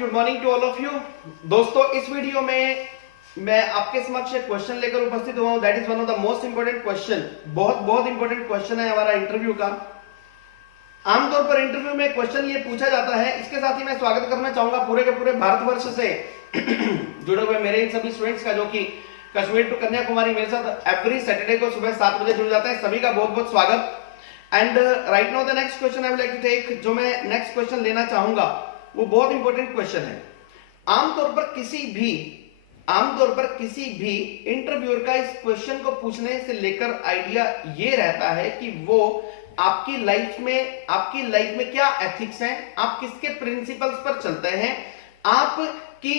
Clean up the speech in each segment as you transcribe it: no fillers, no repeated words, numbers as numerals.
Good morning to all of you. दोस्तों, इस video में मैं आपके समक्ष एक क्वेश्चन लेकर उपस्थित हुआ हूं। That is one of the most important question. बहुत बहुत इंपोर्टेंट क्वेश्चन है हमारा इंटरव्यू का। आमतौर पर इंटरव्यू में क्वेश्चन ये पूछा जाता है। इसके साथ ही मैं स्वागत करना चाहूंगा पूरे के पूरे भारतवर्ष से जुड़े हुए मेरे इन सभी स्टूडेंट्स का, जो कि कश्मीर टू कन्याकुमारी मेरे साथ एवरी सैटरडे को सुबह 7 बजे जुड़ जाते हैं। सभी का बहुत बहुत स्वागत। And right now the next question I would like to take. जो मैं नेक्स्ट क्वेश्चन लेना चाहूंगा वो बहुत इंपॉर्टेंट क्वेश्चन है। आमतौर पर किसी भी इंटरव्यूअर का इस क्वेश्चन को पूछने से लेकर आइडिया ये रहता है कि वो आपकी लाइफ में क्या एथिक्स हैं, आप किसके प्रिंसिपल्स पर चलते हैं, आपकी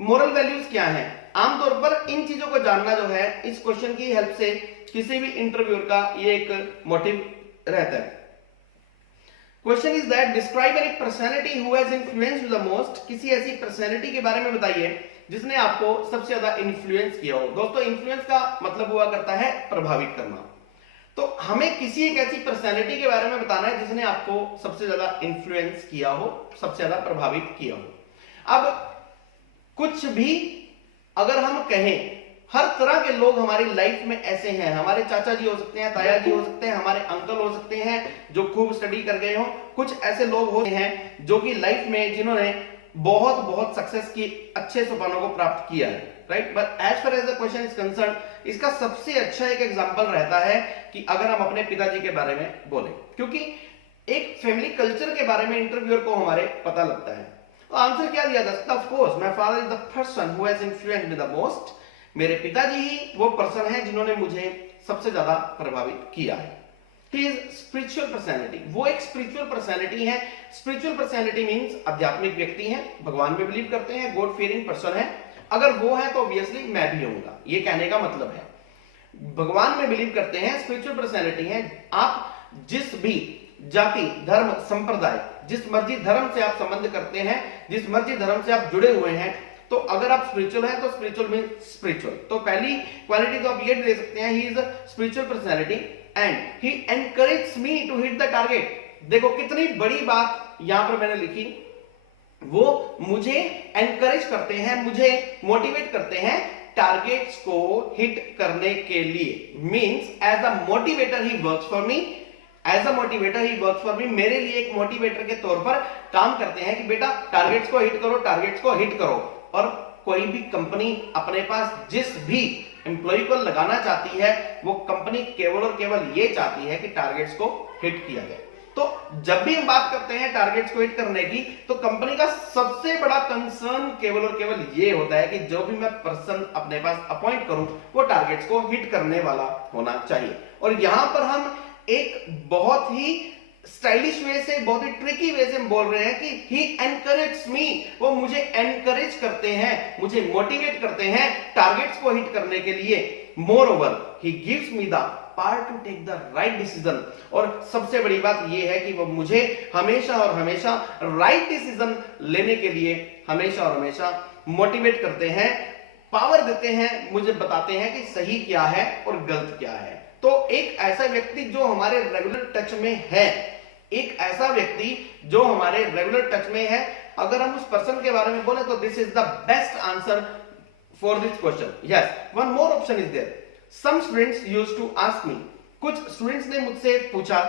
मोरल वैल्यूज क्या हैं। आमतौर पर इन चीजों को जानना जो है इस क्वेश्चन की हेल्प से किसी भी इंटरव्यूअर का ये एक मोटिव रहता है। Question is that describe any personality who has influenced the most. किसी ऐसी पर्सनैलिटी के बारे में बताइए जिसने आपको सबसे ज्यादा इन्फ्लुएंस किया हो। दोस्तों, इन्फ्लुएंस का मतलब हुआ करता है प्रभावित करना। तो हमें किसी एक ऐसी पर्सनैलिटी के बारे में बताना है जिसने आपको सबसे ज्यादा इन्फ्लुएंस किया हो, सबसे ज्यादा प्रभावित किया हो। अब कुछ भी अगर हम कहें, हर तरह के लोग हमारी लाइफ में ऐसे हैं। हमारे चाचा जी हो सकते हैं, ताया जी हो सकते हैं, हमारे अंकल हो सकते हैं जो खूब स्टडी कर गए हो। कुछ ऐसे लोग होते हैं जो कि लाइफ में जिन्होंने बहुत बहुत सक्सेस की अच्छे सोपानों को प्राप्त किया है, right. But as far as the question is concerned, इसका सबसे अच्छा एक एग्जांपल रहता है कि अगर हम अपने पिताजी के बारे में बोले, क्योंकि एक फैमिली कल्चर के बारे में इंटरव्यूअर को हमारे पता लगता है। तो आंसर क्या दिया जा सकता है? Of course my father is the person who has influenced me the most. मेरे पिताजी ही वो पर्सन है जिन्होंने मुझे सबसे ज्यादा प्रभावित किया है। He is spiritual personality। वो एक स्पिरिचुअल पर्सनैलिटी है। स्पिरिचुअल पर्सनैलिटी मींस आध्यात्मिक व्यक्ति है, भगवान में बिलीव करते हैं, गॉड फियरिंग पर्सन है। अगर वो है तो ऑब्वियसली मैं भी होऊंगा, ये कहने का मतलब है। भगवान में बिलीव करते हैं, स्पिरिचुअल पर्सनैलिटी है। आप जिस भी जाति, धर्म, संप्रदाय, जिस मर्जी धर्म से आप संबंध करते हैं, जिस मर्जी धर्म से आप जुड़े हुए हैं, तो अगर आप स्पिरिचुअल हैं तो स्पिरिचुअल मीन स्पिरिचुअल। तो पहली क्वालिटी तो आप ये दे सकते हैं, he is a spiritual personality and he encourages me to hit the target. देखो कितनी बड़ी बात यहां पर मैंने लिखी। वो मुझे एनकरेज करते हैं, मुझे मोटिवेट करते हैं टारगेट्स को हिट करने के लिए। Means as a motivator he works for me. As a motivator he works for me, मेरे लिए एक मोटिवेटर के तौर पर काम करते हैं कि बेटा टारगेट्स को हिट करो, टारगेट्स को हिट करो। और कोई भी कंपनी अपने पास जिस भी एम्प्लॉय को लगाना चाहती है, वो कंपनी केवल और केवल ये चाहती है कि टारगेट्स को हिट किया जाए। तो जब भी हम बात करते हैं टारगेट्स को हिट करने की, तो कंपनी का सबसे बड़ा कंसर्न केवल और केवल ये होता है कि जो भी मैं पर्सन अपने पास अपॉइंट करूं वो टारगेट्स को हिट करने वाला होना चाहिए। और यहां पर हम एक बहुत ही स्टाइलिश वे से, बहुत ही ट्रिकी वे से हम बोल रहे हैं कि ही एनकरेजेस मी। वो मुझे एनकरेज करते हैं, मुझे मोटिवेट करते हैं टारगेट्स को हिट करने के लिए। Moreover he gives me the power to take the right decision. और सबसे बड़ी बात यह है कि वो मुझे हमेशा और हमेशा राइट डिसीजन लेने के लिए हमेशा और हमेशा मोटिवेट करते हैं, पावर देते हैं, मुझे बताते हैं कि सही क्या है और गलत क्या है। तो एक ऐसा व्यक्ति जो हमारे रेगुलर टच में है, एक ऐसा व्यक्ति जो हमारे रेगुलर टच में है, अगर हम उस पर्सन के बारे में बोले तो this is the best answer for this question. Yes, one more option is there. Some students used to ask me. कुछ स्टूडेंट्स ने मुझसे पूछा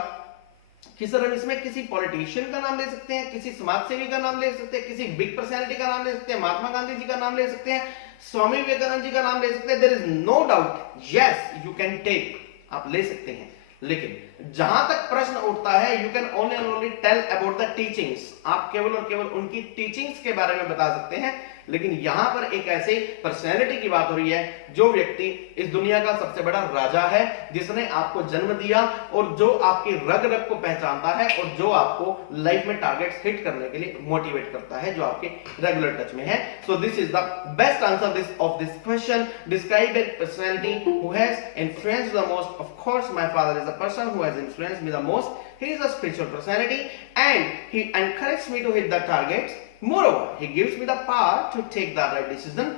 कि सर हम इसमें किसी पॉलिटिशियन का नाम ले सकते हैं, किसी समाज सेवी का नाम ले सकते हैं, किसी बिग पर्सनैलिटी का नाम ले सकते हैं, महात्मा गांधी जी का नाम ले सकते हैं, स्वामी विवेकानंद जी का नाम ले सकते हैं। There is no doubt, yes you can take, आप ले सकते हैं। लेकिन जहां तक प्रश्न उठता है, you can only tell about the teachings. आप केवल और केवल उनकी टीचिंग्स के बारे में बता सकते हैं। लेकिन यहां पर एक ऐसे पर्सनैलिटी की बात हो रही है जो व्यक्ति इस दुनिया का सबसे बड़ा राजा है, जिसने आपको जन्म दिया और जो आपकी रग रग को पहचानता है और जो आपको लाइफ में टारगेट्स हिट करने के लिए मोटिवेट करता है, जो आपके रेगुलर टच में है। So this is the best answer of this question. Describe A personality who has influenced the most. Of course my father is the person who has influenced me the most. He is a spiritual personality and he encourages me to hit the targets. Moreover, he gives me the power to take the right decision.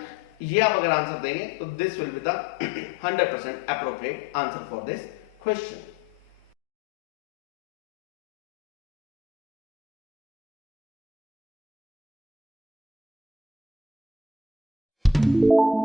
ये आप अगर answer देंगे तो this will be the 100% appropriate answer for this question. है।